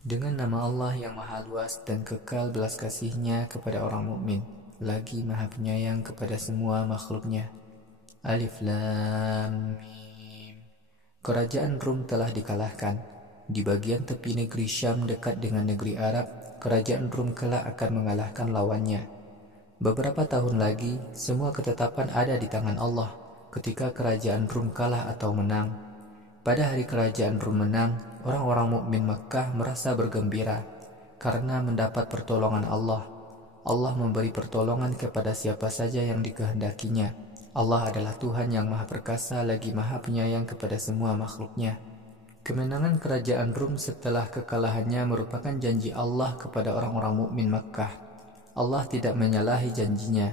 Dengan nama Allah yang Maha Luas dan kekal belas kasih-Nya kepada orang mukmin, lagi Maha Penyayang kepada semua makhluknya. Alif Lam Mim. Kerajaan Rum telah dikalahkan. Di bagian tepi negeri Syam dekat dengan negeri Arab, kerajaan Rum kelak akan mengalahkan lawannya. Beberapa tahun lagi, semua ketetapan ada di tangan Allah ketika kerajaan Rum kalah atau menang. Pada hari kerajaan Rum menang, orang-orang mukmin Makkah merasa bergembira karena mendapat pertolongan Allah. Allah memberi pertolongan kepada siapa saja yang dikehendakinya. Allah adalah Tuhan yang Maha Perkasa lagi Maha Penyayang kepada semua makhluknya. Kemenangan kerajaan Rum setelah kekalahannya merupakan janji Allah kepada orang-orang mukmin Makkah. Allah tidak menyalahi janjinya.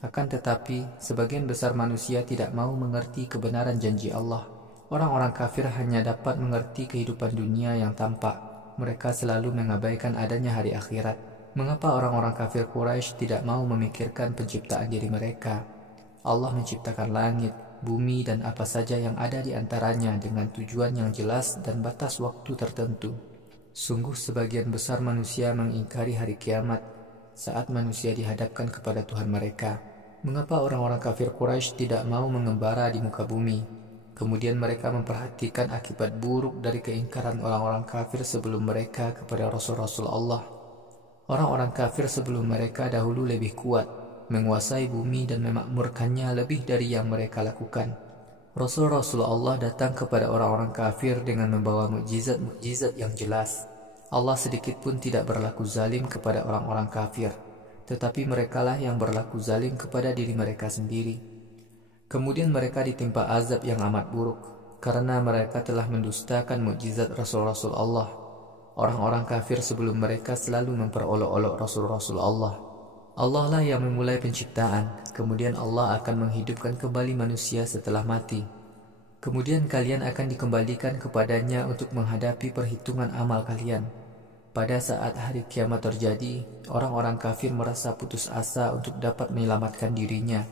Akan tetapi, sebagian besar manusia tidak mau mengerti kebenaran janji Allah. Orang-orang kafir hanya dapat mengerti kehidupan dunia yang tampak. Mereka selalu mengabaikan adanya hari akhirat. Mengapa orang-orang kafir Quraisy tidak mau memikirkan penciptaan diri mereka? Allah menciptakan langit, bumi, dan apa saja yang ada di antaranya dengan tujuan yang jelas dan batas waktu tertentu. Sungguh sebagian besar manusia mengingkari hari kiamat saat manusia dihadapkan kepada Tuhan mereka. Mengapa orang-orang kafir Quraisy tidak mau mengembara di muka bumi? Kemudian mereka memperhatikan akibat buruk dari keingkaran orang-orang kafir sebelum mereka kepada Rasul-Rasul Allah. Orang-orang kafir sebelum mereka dahulu lebih kuat, menguasai bumi dan memakmurkannya lebih dari yang mereka lakukan. Rasul-Rasul Allah datang kepada orang-orang kafir dengan membawa mukjizat-mukjizat yang jelas. Allah sedikit pun tidak berlaku zalim kepada orang-orang kafir, tetapi merekalah yang berlaku zalim kepada diri mereka sendiri. Kemudian mereka ditimpa azab yang amat buruk, karena mereka telah mendustakan mukjizat Rasul-Rasul Allah. Orang-orang kafir sebelum mereka selalu memperolok-olok Rasul-Rasul Allah. Allah lah yang memulai penciptaan, kemudian Allah akan menghidupkan kembali manusia setelah mati. Kemudian kalian akan dikembalikan kepadanya untuk menghadapi perhitungan amal kalian. Pada saat hari kiamat terjadi, orang-orang kafir merasa putus asa untuk dapat menyelamatkan dirinya.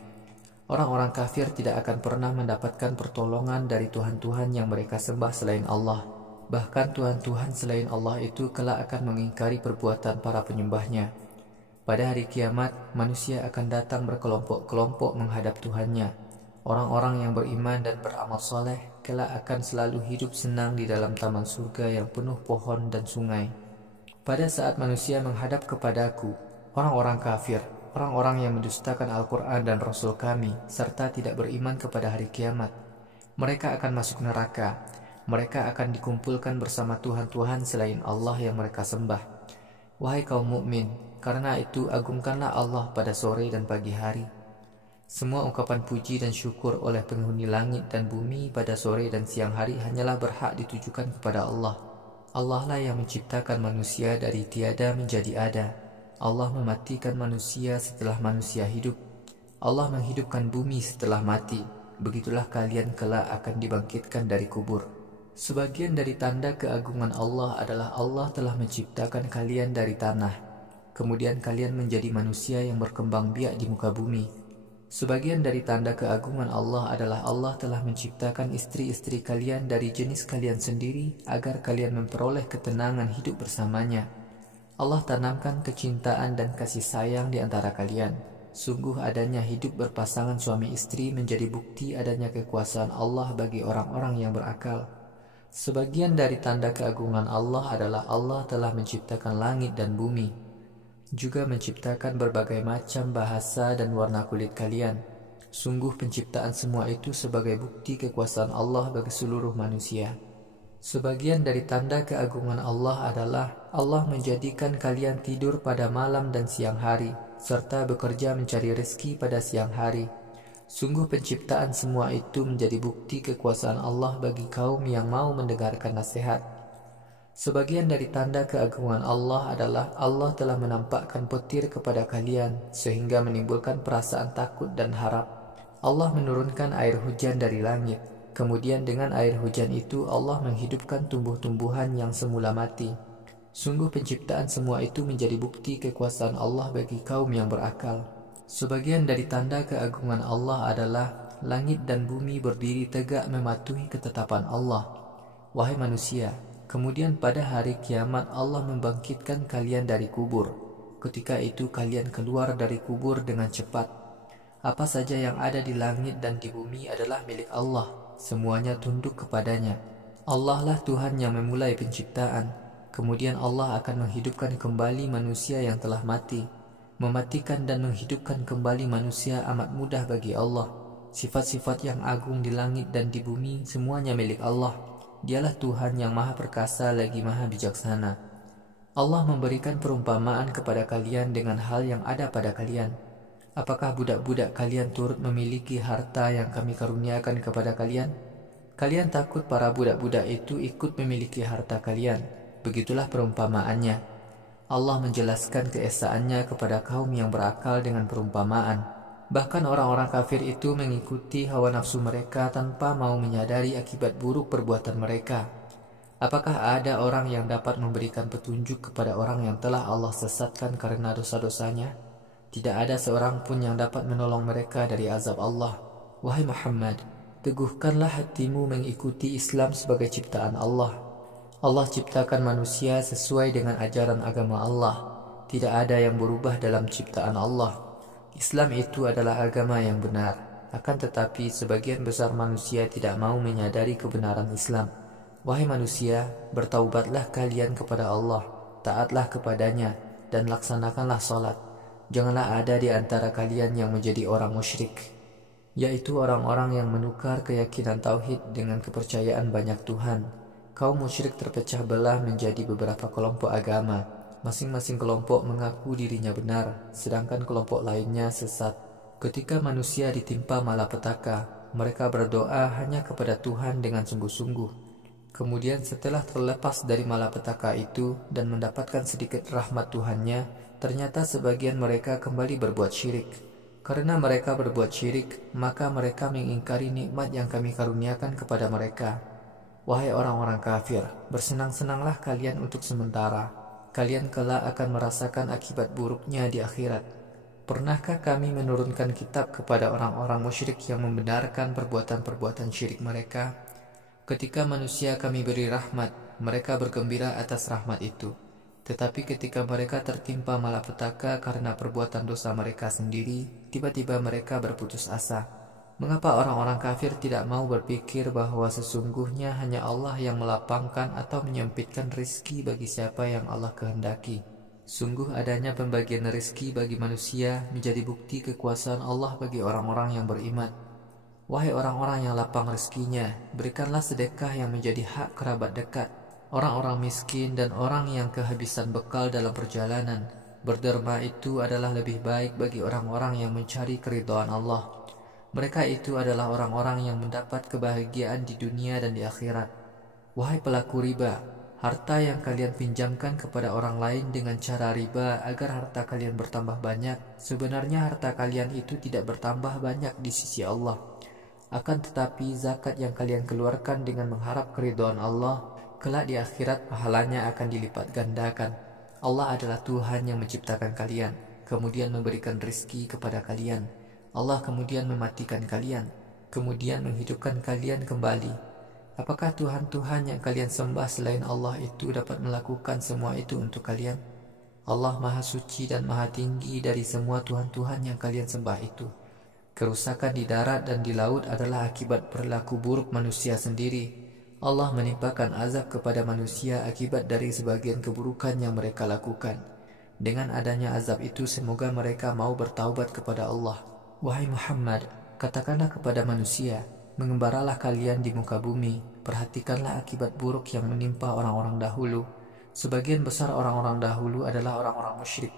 Orang-orang kafir tidak akan pernah mendapatkan pertolongan dari Tuhan-Tuhan yang mereka sembah selain Allah. Bahkan Tuhan-Tuhan selain Allah itu kelak akan mengingkari perbuatan para penyembahnya. Pada hari kiamat, manusia akan datang berkelompok-kelompok menghadap Tuhannya. Orang-orang yang beriman dan beramal soleh kelak akan selalu hidup senang di dalam taman surga yang penuh pohon dan sungai. Pada saat manusia menghadap kepadaku, orang-orang kafir, orang-orang yang mendustakan Al-Quran dan Rasul kami, serta tidak beriman kepada hari kiamat, mereka akan masuk neraka. Mereka akan dikumpulkan bersama Tuhan-Tuhan selain Allah yang mereka sembah. Wahai kaum mukmin, karena itu agungkanlah Allah pada sore dan pagi hari. Semua ungkapan puji dan syukur oleh penghuni langit dan bumi pada sore dan siang hari hanyalah berhak ditujukan kepada Allah. Allah lah yang menciptakan manusia dari tiada menjadi ada. Allah mematikan manusia setelah manusia hidup. Allah menghidupkan bumi setelah mati. Begitulah kalian kelak akan dibangkitkan dari kubur. Sebagian dari tanda keagungan Allah adalah Allah telah menciptakan kalian dari tanah. Kemudian kalian menjadi manusia yang berkembang biak di muka bumi. Sebagian dari tanda keagungan Allah adalah Allah telah menciptakan istri-istri kalian dari jenis kalian sendiri agar kalian memperoleh ketenangan hidup bersamanya. Allah tanamkan kecintaan dan kasih sayang di antara kalian. Sungguh adanya hidup berpasangan suami istri menjadi bukti adanya kekuasaan Allah bagi orang-orang yang berakal. Sebagian dari tanda keagungan Allah adalah Allah telah menciptakan langit dan bumi, juga menciptakan berbagai macam bahasa dan warna kulit kalian. Sungguh penciptaan semua itu sebagai bukti kekuasaan Allah bagi seluruh manusia. Sebagian dari tanda keagungan Allah adalah Allah menjadikan kalian tidur pada malam dan siang hari, serta bekerja mencari rezeki pada siang hari. Sungguh penciptaan semua itu menjadi bukti kekuasaan Allah bagi kaum yang mau mendengarkan nasihat. Sebagian dari tanda keagungan Allah adalah Allah telah menampakkan petir kepada kalian sehingga menimbulkan perasaan takut dan harap. Allah menurunkan air hujan dari langit. Kemudian dengan air hujan itu Allah menghidupkan tumbuh-tumbuhan yang semula mati. Sungguh penciptaan semua itu menjadi bukti kekuasaan Allah bagi kaum yang berakal. Sebagian dari tanda keagungan Allah adalah langit dan bumi berdiri tegak mematuhi ketetapan Allah. Wahai manusia, Kemudian pada hari kiamat Allah membangkitkan kalian dari kubur. Ketika itu kalian keluar dari kubur dengan cepat. Apa saja yang ada di langit dan di bumi adalah milik Allah. Semuanya tunduk kepadanya. Allah lah Tuhan yang memulai penciptaan. Kemudian Allah akan menghidupkan kembali manusia yang telah mati. Mematikan dan menghidupkan kembali manusia amat mudah bagi Allah. Sifat-sifat yang agung di langit dan di bumi semuanya milik Allah. Dialah Tuhan yang maha perkasa lagi maha bijaksana. Allah memberikan perumpamaan kepada kalian dengan hal yang ada pada kalian. Apakah budak-budak kalian turut memiliki harta yang kami karuniakan kepada kalian? Kalian takut para budak-budak itu ikut memiliki harta kalian. Begitulah perumpamaannya. Allah menjelaskan keesaannya kepada kaum yang berakal dengan perumpamaan. Bahkan orang-orang kafir itu mengikuti hawa nafsu mereka tanpa mau menyadari akibat buruk perbuatan mereka. Apakah ada orang yang dapat memberikan petunjuk kepada orang yang telah Allah sesatkan karena dosa-dosanya? Tidak ada seorang pun yang dapat menolong mereka dari azab Allah. Wahai Muhammad, teguhkanlah hatimu mengikuti Islam sebagai ciptaan Allah. Allah ciptakan manusia sesuai dengan ajaran agama Allah. Tidak ada yang berubah dalam ciptaan Allah. Islam itu adalah agama yang benar. Akan tetapi sebagian besar manusia tidak mau menyadari kebenaran Islam. Wahai manusia, bertaubatlah kalian kepada Allah, taatlah kepadanya, dan laksanakanlah salat. Janganlah ada di antara kalian yang menjadi orang musyrik, yaitu orang-orang yang menukar keyakinan tauhid dengan kepercayaan banyak Tuhan. Kaum musyrik terpecah belah menjadi beberapa kelompok agama. Masing-masing kelompok mengaku dirinya benar, sedangkan kelompok lainnya sesat. Ketika manusia ditimpa malapetaka, mereka berdoa hanya kepada Tuhan dengan sungguh-sungguh. Kemudian setelah terlepas dari malapetaka itu dan mendapatkan sedikit rahmat Tuhannya, ternyata sebagian mereka kembali berbuat syirik. Karena mereka berbuat syirik, maka mereka mengingkari nikmat yang kami karuniakan kepada mereka. Wahai orang-orang kafir, bersenang-senanglah kalian untuk sementara. Kalian kelak akan merasakan akibat buruknya di akhirat. Pernahkah kami menurunkan kitab kepada orang-orang musyrik yang membenarkan perbuatan-perbuatan syirik mereka? Ketika manusia kami beri rahmat, mereka bergembira atas rahmat itu. Tetapi ketika mereka tertimpa malapetaka karena perbuatan dosa mereka sendiri, tiba-tiba mereka berputus asa. Mengapa orang-orang kafir tidak mau berpikir bahwa sesungguhnya hanya Allah yang melapangkan atau menyempitkan rizki bagi siapa yang Allah kehendaki? Sungguh adanya pembagian rizki bagi manusia menjadi bukti kekuasaan Allah bagi orang-orang yang beriman. Wahai orang-orang yang lapang rizkinya, berikanlah sedekah yang menjadi hak kerabat dekat, orang-orang miskin dan orang yang kehabisan bekal dalam perjalanan. Berderma itu adalah lebih baik bagi orang-orang yang mencari keridhaan Allah. Mereka itu adalah orang-orang yang mendapat kebahagiaan di dunia dan di akhirat. Wahai pelaku riba, harta yang kalian pinjamkan kepada orang lain dengan cara riba agar harta kalian bertambah banyak, sebenarnya harta kalian itu tidak bertambah banyak di sisi Allah. Akan tetapi zakat yang kalian keluarkan dengan mengharap keridhaan Allah, kelak di akhirat pahalanya akan dilipat gandakan. Allah adalah Tuhan yang menciptakan kalian, kemudian memberikan rizki kepada kalian. Allah kemudian mematikan kalian, kemudian menghidupkan kalian kembali. Apakah Tuhan-Tuhan yang kalian sembah selain Allah itu dapat melakukan semua itu untuk kalian? Allah Maha Suci dan Maha Tinggi dari semua Tuhan-Tuhan yang kalian sembah itu. Kerusakan di darat dan di laut adalah akibat perilaku buruk manusia sendiri. Allah menimpakan azab kepada manusia akibat dari sebagian keburukan yang mereka lakukan. Dengan adanya azab itu, semoga mereka mau bertaubat kepada Allah. Wahai Muhammad, katakanlah kepada manusia, mengembaralah kalian di muka bumi, perhatikanlah akibat buruk yang menimpa orang-orang dahulu. Sebagian besar orang-orang dahulu adalah orang-orang musyrik.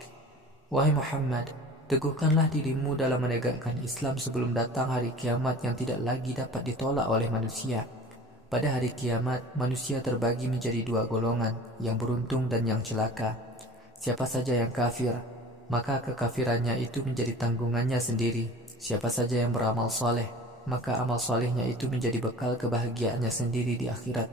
Wahai Muhammad, teguhkanlah dirimu dalam menegakkan Islam sebelum datang hari kiamat yang tidak lagi dapat ditolak oleh manusia. Pada hari kiamat, manusia terbagi menjadi dua golongan, yang beruntung dan yang celaka. Siapa saja yang kafir, maka kekafirannya itu menjadi tanggungannya sendiri. Siapa saja yang beramal soleh, maka amal solehnya itu menjadi bekal kebahagiaannya sendiri di akhirat.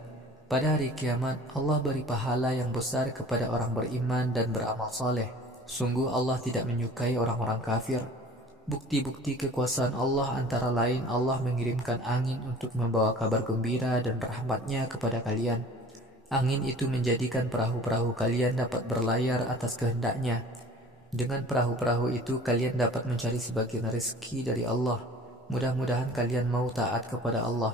Pada hari kiamat, Allah beri pahala yang besar kepada orang beriman dan beramal soleh. Sungguh Allah tidak menyukai orang-orang kafir. Bukti-bukti kekuasaan Allah antara lain Allah mengirimkan angin untuk membawa kabar gembira dan rahmatnya kepada kalian. Angin itu menjadikan perahu-perahu kalian dapat berlayar atas kehendaknya. Dengan perahu-perahu itu kalian dapat mencari sebagian rezeki dari Allah. Mudah-mudahan kalian mau taat kepada Allah.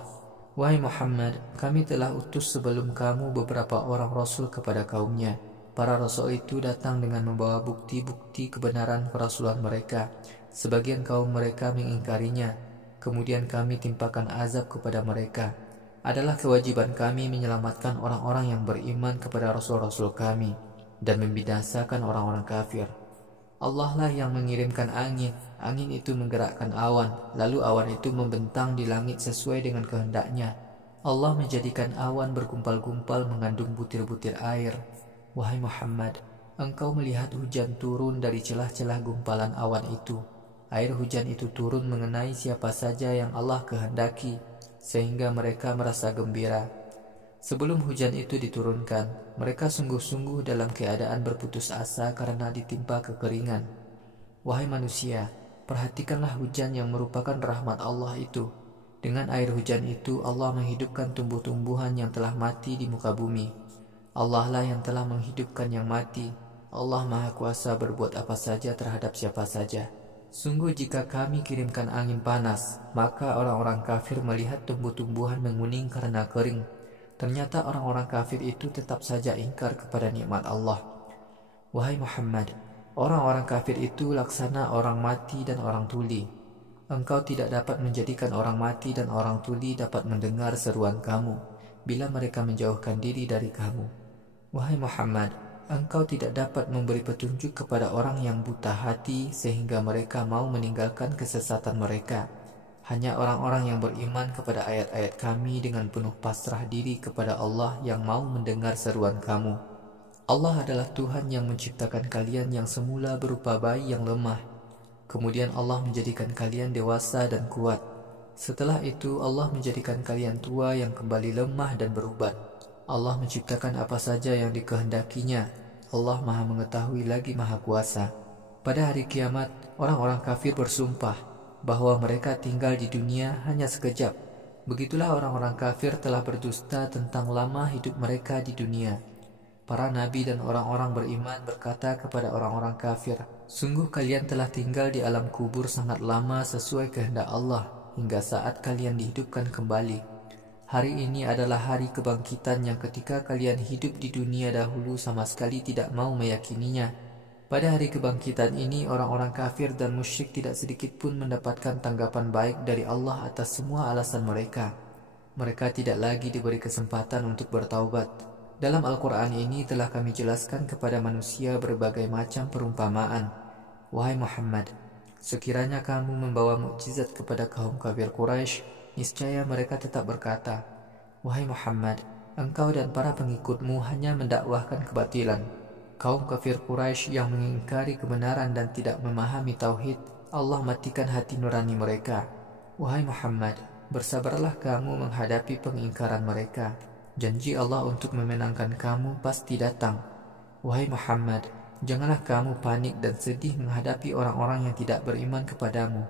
Wahai Muhammad, kami telah utus sebelum kamu beberapa orang rasul kepada kaumnya. Para rasul itu datang dengan membawa bukti-bukti kebenaran kerasulan mereka. Sebagian kaum mereka mengingkarinya. Kemudian kami timpakan azab kepada mereka. Adalah kewajiban kami menyelamatkan orang-orang yang beriman kepada rasul-rasul kami dan membinasakan orang-orang kafir. Allah lah yang mengirimkan angin. Angin itu menggerakkan awan, lalu awan itu membentang di langit sesuai dengan kehendaknya. Allah menjadikan awan bergumpal-gumpal mengandung butir-butir air. Wahai Muhammad, engkau melihat hujan turun dari celah-celah gumpalan awan itu. Air hujan itu turun mengenai siapa saja yang Allah kehendaki, sehingga mereka merasa gembira. Sebelum hujan itu diturunkan, mereka sungguh-sungguh dalam keadaan berputus asa karena ditimpa kekeringan. Wahai manusia, perhatikanlah hujan yang merupakan rahmat Allah itu. Dengan air hujan itu, Allah menghidupkan tumbuh-tumbuhan yang telah mati di muka bumi. Allah lah yang telah menghidupkan yang mati. Allah Maha Kuasa berbuat apa saja terhadap siapa saja. Sungguh jika kami kirimkan angin panas, maka orang-orang kafir melihat tumbuh-tumbuhan menguning karena kering. Ternyata orang-orang kafir itu tetap saja ingkar kepada nikmat Allah. Wahai Muhammad, orang-orang kafir itu laksana orang mati dan orang tuli. Engkau tidak dapat menjadikan orang mati dan orang tuli dapat mendengar seruan kamu bila mereka menjauhkan diri dari kamu. Wahai Muhammad, engkau tidak dapat memberi petunjuk kepada orang yang buta hati sehingga mereka mau meninggalkan kesesatan mereka. Hanya orang-orang yang beriman kepada ayat-ayat kami dengan penuh pasrah diri kepada Allah yang mau mendengar seruan kamu. Allah adalah Tuhan yang menciptakan kalian yang semula berupa bayi yang lemah. Kemudian Allah menjadikan kalian dewasa dan kuat. Setelah itu Allah menjadikan kalian tua yang kembali lemah dan beruban. Allah menciptakan apa saja yang dikehendakinya. Allah Maha Mengetahui lagi Maha Kuasa. Pada hari kiamat, orang-orang kafir bersumpah bahwa mereka tinggal di dunia hanya sekejap. Begitulah orang-orang kafir telah berdusta tentang lama hidup mereka di dunia. Para nabi dan orang-orang beriman berkata kepada orang-orang kafir, sungguh kalian telah tinggal di alam kubur sangat lama sesuai kehendak Allah hingga saat kalian dihidupkan kembali. Hari ini adalah hari kebangkitan yang ketika kalian hidup di dunia dahulu sama sekali tidak mau meyakininya. Pada hari kebangkitan ini, orang-orang kafir dan musyrik tidak sedikit pun mendapatkan tanggapan baik dari Allah atas semua alasan mereka. Mereka tidak lagi diberi kesempatan untuk bertaubat. Dalam Al-Quran ini telah kami jelaskan kepada manusia berbagai macam perumpamaan. Wahai Muhammad, sekiranya kamu membawa mukjizat kepada kaum kafir Quraisy, niscaya mereka tetap berkata, wahai Muhammad, engkau dan para pengikutmu hanya mendakwahkan kebatilan. Kaum kafir Quraisy yang mengingkari kebenaran dan tidak memahami tauhid, Allah matikan hati nurani mereka. Wahai Muhammad, bersabarlah kamu menghadapi pengingkaran mereka. Janji Allah untuk memenangkan kamu pasti datang. Wahai Muhammad, janganlah kamu panik dan sedih menghadapi orang-orang yang tidak beriman kepadamu.